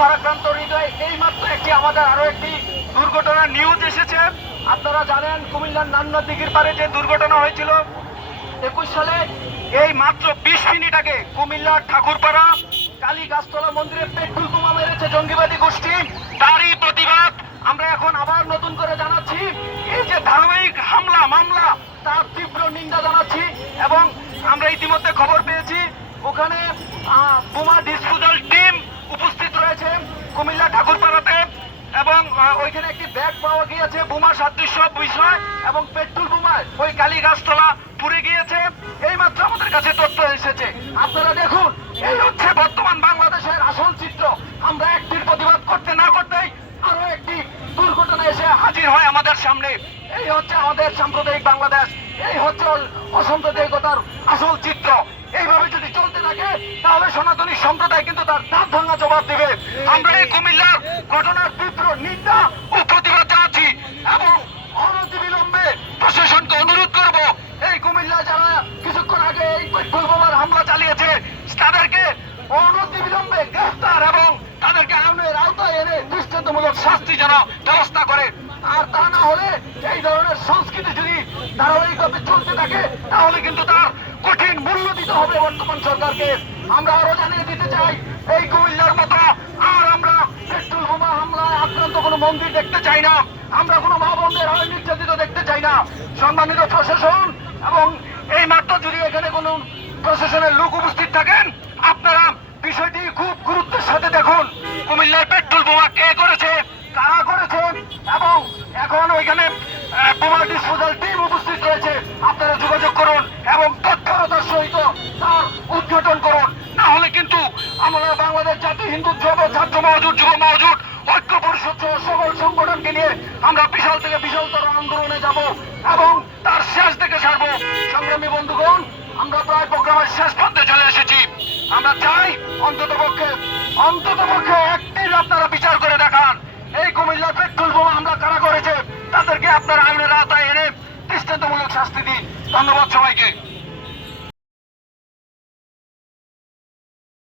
ভারাক্রান্ত হৃদয়, এইমাত্র আমাদের আরো একটি দুর্ঘটনার নিউজ এসেছে। আপনারা জানেন কুমিল্লার নান্না দিঘির পারে যে দুর্ঘটনা হয়েছিল 21 সালে, এই মাত্র 20 মিনিট আগে কুমিল্লার ঠাকুরপাড়া কালী গাছতলা মন্দিরে পেট্রোল বোমা মেরেছে জঙ্গিবাদী গোষ্ঠী। তারই প্রতিবাদ আমরা এখন আবার নতুন করে জানাচ্ছি। এই যে ধারাবাহিক হামলা মামলা, তার তীব্র নিন্দা জানাচ্ছি। এবং আমরা ইতিমধ্যে খবর পেয়েছি ওখানে বোমা ডিসপোজাল টিম উপস্থিত রয়েছে কুমিল্লা ঠাকুরপাড়াতে, এবং ওইখানে একটি ব্যাগ পাওয়া গিয়েছে বোমা সাদৃশ্য বিষয়, এবং পেট্রোল বোমায় ওই কালী গাছতলা পুড়ে গিয়েছে। এই মাত্র আমাদের কাছে তথ্য এসেছে। আপনারা দেখুন, এই হচ্ছে বর্তমান বাংলাদেশের আসল চিত্র। আমরা একটির প্রতিবাদ করতে না করতেই আরো একটি দুর্ঘটনা এসে হাজির হয় আমাদের সামনে। এই হচ্ছে আমাদের সাম্প্রদায়িক বাংলাদেশ, এই হচ্ছে অসাম্প্রদায়িকতার আসল চিত্র। এইভাবে যদি চলতে থাকে তাহলে সনাতনী সম্প্রদায় কিন্তু তার দাঁত ভাঙা জবাব দেবে। আমরা এই কুমিল্লার ঘটনার তীব্র নিন্দা ও প্রতিবাদ জানাচ্ছি, এবং অনতিবিলম্বে প্রশাসনকে অনুরোধ করব, এই কুমিল্লা যারা কিছুক্ষণ আগে এই পেট্রোল বোমার হামলা চালিয়েছে তাদেরকে অনতিবিলম্বে গ্রেফতার এবং তাদেরকে আইনের আওতায় এনে দৃষ্টান্তমূলক শাস্তি যেন ব্যবস্থা করে। আর তা না হলে এই ধরনের সংস্কৃতি যদি ধারাবাহিকভাবে চলতে থাকে তাহলে কিন্তু তার কঠিন মূল্য দিতে হবে বর্তমান সরকারকে। আমরা আরো জানিয়ে দিতে চাই, এই কুমিল্লার মতো আর আমরা পেট্রোল বোমা হামলায় আক্রান্ত কোনো মন্দির দেখতে চাই না। আমরা কোনো মা বোনদের হয় নির্যাতিত দেখতে চাই না। সম্মানিত প্রশাসন, এবং এই মাত্র যদি এখানে কোনো প্রশাসনের লোক উপস্থিত থাকেন, আপনারা বিষয়টি খুব গুরুত্বের সাথে দেখুন। কুমিল্লার পেট্রোল বোমা কে করেছে, কারা করেছে, এবং এখন ওইখানে বোমা ডিসপোজাল টিম উপস্থিত রয়েছে। আপনারা যোগাযোগ করুন এবং তৎপরতার সহিত তার উদ্ঘাটন করুন। না হলে কিন্তু আমরা বাংলাদেশ জাতীয় হিন্দু ছাত্র মহাজোট, যুব মহাজোট, ঐক্য পরিষদ সহ সকল সংগঠনকে নিয়ে আমরা বিশাল থেকে বিশালতর আন্দোলনে যাব এবং তার শেষ থেকে ছাড়বো। সংগ্রামী বন্ধুগণ, আমরা প্রায় প্রোগ্রামের শেষ পর্যায়ে চলে এসেছি। আমরা চাই অন্তত পক্ষে একটির আপনারা বিচার করে দেখান। এই কুমিল্লার পেট্রোল বোমা আমরা কারা করেছে তাদেরকে আপনারা আইনের আওতায় এনে দৃষ্টান্তমূলক শাস্তি দিন। ধন্যবাদ সবাইকে।